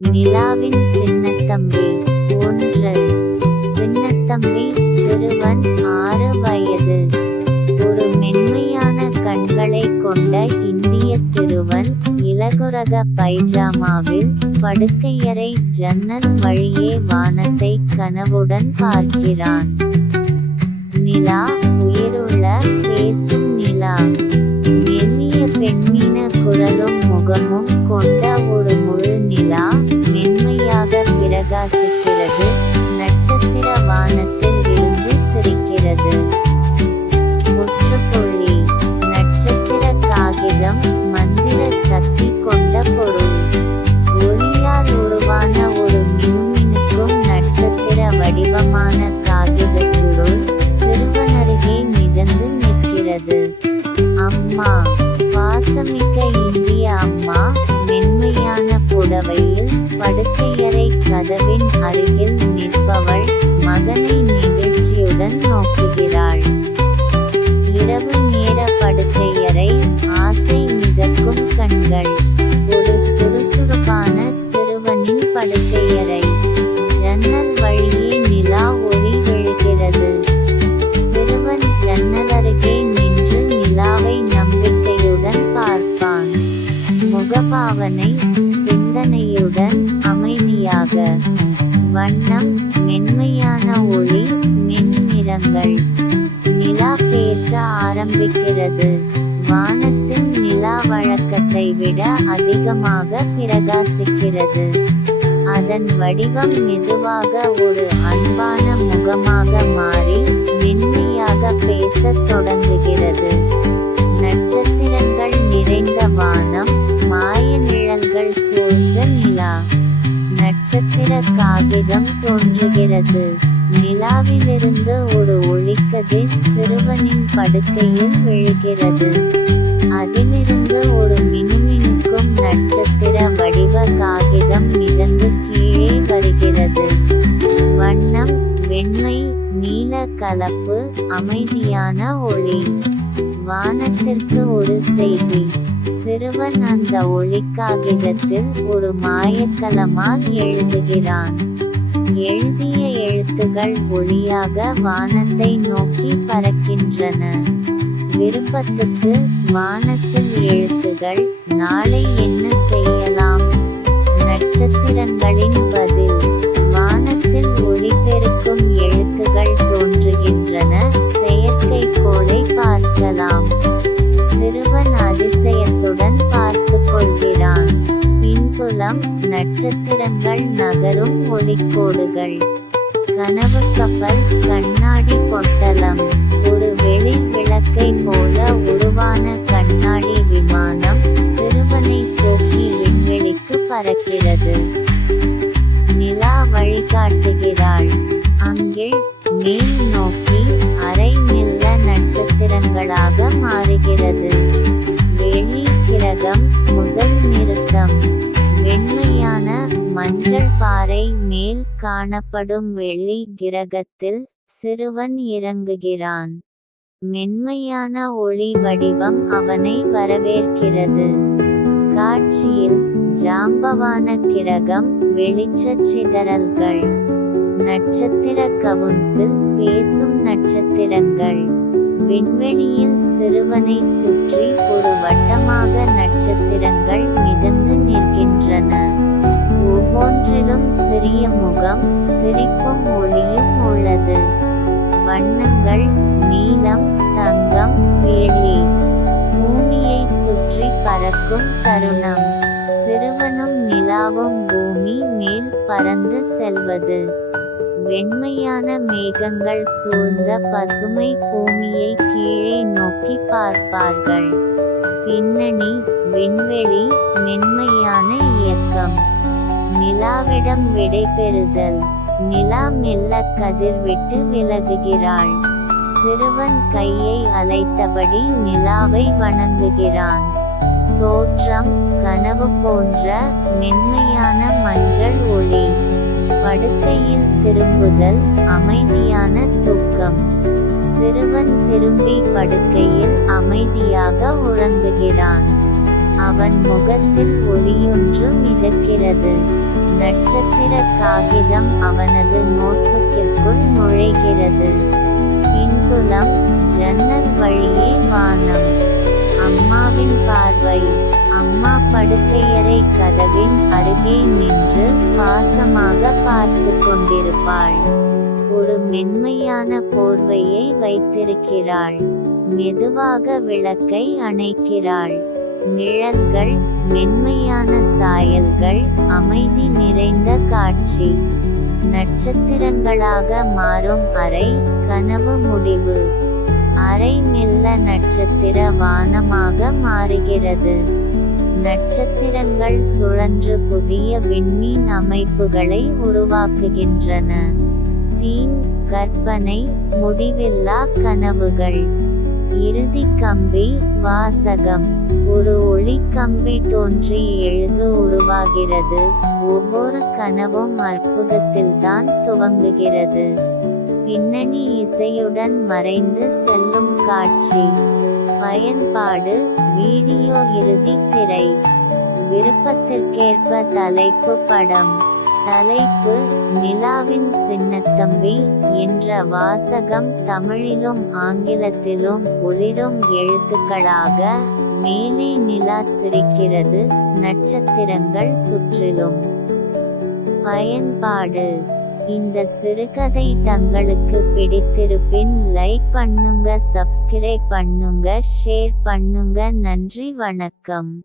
நிலாவின் சின்னத்தம்பி. 1. சின்னத்தம்பி சிறுவன் 6 வயது. ஒரு மென்மையான கண்களைக் கொண்ட இந்திய சிறுவன் இலகுரக பைஜாமாவில் படுக்கையறை ஜன்னல் வழியே வானத்தை கனவுடன் பார்க்கிறான். நிலா, உயிருள்ள பேசும் நிலா. மெல்லிய பெண்மீன குரலும் முகமும் கொண்ட ஒரு முழு நிலா மென்மையாக பிரகாசிக்கிறது. நட்சத்திர வானத்தில் இருந்து சிரிக்கிறது. முற்றுப்புள்ளி. நட்சத்திர காகிதம் மந்திர சக்தி கொண்ட பொருள். ஒளியால் உருவான ஒரு மினுமினுக்கும் நட்சத்திர வடிவமான காகிதச் சுருள் சிறுவனருகே மிதந்து நிற்கிறது. அம்மா. பாசமிக்க இந்திய அம்மா மென்மையான புடவையில் படுக்கையறை கதவின் அருகில் நிற்பவள் மகனை நெகிழ்ச்சியுடன் நோக்குகிறாள். இரவு நேர படுக்கையறை, ஆசை மிதக்கும் கண்கள். ஒரு சுறுசுறுப்பான சிறுவனின் படுக்கையறை. ஜன்னல் வழியே நிலா ஒளி விழுகிறது. சிறுவன் ஜன்னலருகே நின்று நிலாவை நம்பிக்கையுடன் பார்ப்பான். முகபாவனை சிந்தனையுடன், அமைதியாக. வண்ணம், மென்மையான ஒளி, மென்னிறங்கள். நிலா பேச ஆரம்பிக்கிறது. வானத்தில் நிலா வழக்கத்தை விட அதிகமாக பிரகாசிக்கிறது. அதன் வடிவம் மெதுவாக ஒரு அன்பான முகமாக மாறி மென்மையாக பேசத் தொடங்குகிறது. நட்சத்திரங்கள் நிறைந்த வானம், மாய நிழல்கள் சூழ்ந்த நிலா. நட்சத்திர காகிதம் தோன்றுகிறது. நிலாவிலிருந்து ஒரு ஒளிக்கதிர் சிறுவனின் படுக்கையில் விழுகிறது. அதிலிருந்து ஒரு மினுமினுக்கும் நட்சத்திர வடிவ காகிதம் மிதந்து கீழே வருகிறது. வண்ணம், வெண்மை, நீல கலப்பு, அமைதியான ஒளி. வானத்திற்கு ஒரு செய்தி. சிறுவன் அந்த ஒளிக்காகிதத்தில் ஒரு மாயக்கலமால் எழுதுகிறான். எழுதிய எழுத்துகள் ஒளியாக வானத்தை நோக்கி பறக்கின்றன. விருப்பத்துக்கு வானத்தில் எழுத்துகள். நாளை என்ன செய்யலாம்? நட்சத்திரங்களின் பதில். வானத்தில் ஒளிபெருக்கும் எழுத்துகள் தோன்றுகின்றன. செயற்கைக்கோளை பார்க்கலாம். சிறுவன் அதிசயத்துடன் பார்த்துக் கொள்கிறான். பின்புலம், நட்சத்திரங்கள் நகரும் ஒளிக்கோடுகள். கனவு கப்பல், கண்ணாடி பொட்டலம். ஒரு வெளி விளக்கை போல உருவான கண்ணாடி விமானம் சிறுவனை தூக்கி விண்வெளிக்கு பறக்கிறது. நிலா வழிகாட்டுகிறாள். அங்கிள் மேல் நோக்கி, அரை மெல்ல நட்சத்திரங்களாக மாறுகிறது. வெளி கிரகம், முதல் நிறுத்தம். வெண்மையான மஞ்சள் பாறை மேல் காணப்படும் வெள்ளி கிரகத்தில் சிறுவன் இறங்குகிறான். மென்மையான ஒளி வடிவம் அவனை வரவேற்கிறது. காட்சியில் ஜாம்பவான கிரகம், வெளிச்சச் சிதறல்கள். நட்சத்திர கவுன்சில், பேசும் நட்சத்திரங்கள். விண்வெளியில் சிறுவனை சுற்றி ஒரு வட்டமாக நட்சத்திரங்கள் மிதந்து நிற்கின்றன. ஒவ்வொன்றிலும் சிறிய முகம், சிரிப்பும் ஒளியும் உள்ளது. வண்ணங்கள், நீலம், தங்கம், வெள்ளி. பூமியை சுற்றி பறக்கும் தருணம். சிறுவனும் நிலாவும் பூமி மேல் பறந்து செல்வது. வெண்மையான மேகங்கள் சூழ்ந்த பசுமை பூமியை கீழே நோக்கி பார்ப்பார்கள். பின்னணி, விண்வெளி, மென்மையான இயக்கம். நிலாவிடம் விடைபெறுதல். நிலா மெல்ல கதிர்விட்டு விலகுகிறாள். சிறுவன் கையை அலைத்தபடி நிலாவை வணங்குகிறான். தோற்றம், கனவு போன்ற மென்மையான மஞ்சள் ஒளி. படுக்கையில் திரும்புதல், அமைதியான தூக்கம். சிறுவன் திரும்பி படுக்கையில் அமைதியாக உறங்குகிறான். அவன் முகத்தில் ஒளியொன்று மிதக்கிறது. நட்சத்திர காகிதம் அவனது நோட்புக்கிற்குள் நுழைகிறது. பின்புலம், ஜன்னல் வழியே வானம். அம்மாவின் பார்வை. அம்மா படுக்கையறை கதவின் அருகே நின்று பாசமாக பார்த்து கொண்டிருப்பாள். ஒரு மென்மையான போர்வையை வைத்திருக்கிறாள். மெதுவாக விளக்கை அணைக்கிறாள். நிழல்கள், மென்மையான சாயல்கள், அமைதி நிறைந்த காட்சி. நட்சத்திரங்களாக மாறும் அறை, கனவு முடிவு. அறை மெல்ல நட்சத்திர வானமாக மாறுகிறது. நட்சத்திரங்கள் சுழன்று புதிய விண்மீன் அமைப்புகளை உருவாக்குகின்றன. தீம், கற்பனை, முடிவில்லா கனவுகள். இறுதி கம்பி, வாசகம். ஒரு ஒளி கம்பி தோன்றி எழுது உருவாகிறது. ஒவ்வொரு கனவும் அற்புதத்தில்தான் துவங்குகிறது. பின்னணி இசையுடன் மறைந்து செல்லும் காட்சி. பயன்பாடு, வீடியோ இறுதி திரை. விருப்பத்திற்கேற்ப தலைப்பு படம். தலைப்பு, நிலாவின் சின்னத்தம்பி என்ற வாசகம் தமிழிலும் ஆங்கிலத்திலும் ஒளிரும் எழுத்துக்களாக. மேலே நிலா சிரிக்கிறது, நட்சத்திரங்கள் சுற்றிலும். பயன்பாடு. இந்த சிறுகதை தங்களுக்கு பிடித்திருப்பின் லைக் பண்ணுங்க, சப்ஸ்கிரைப் பண்ணுங்க, ஷேர் பண்ணுங்க. நன்றி, வணக்கம்.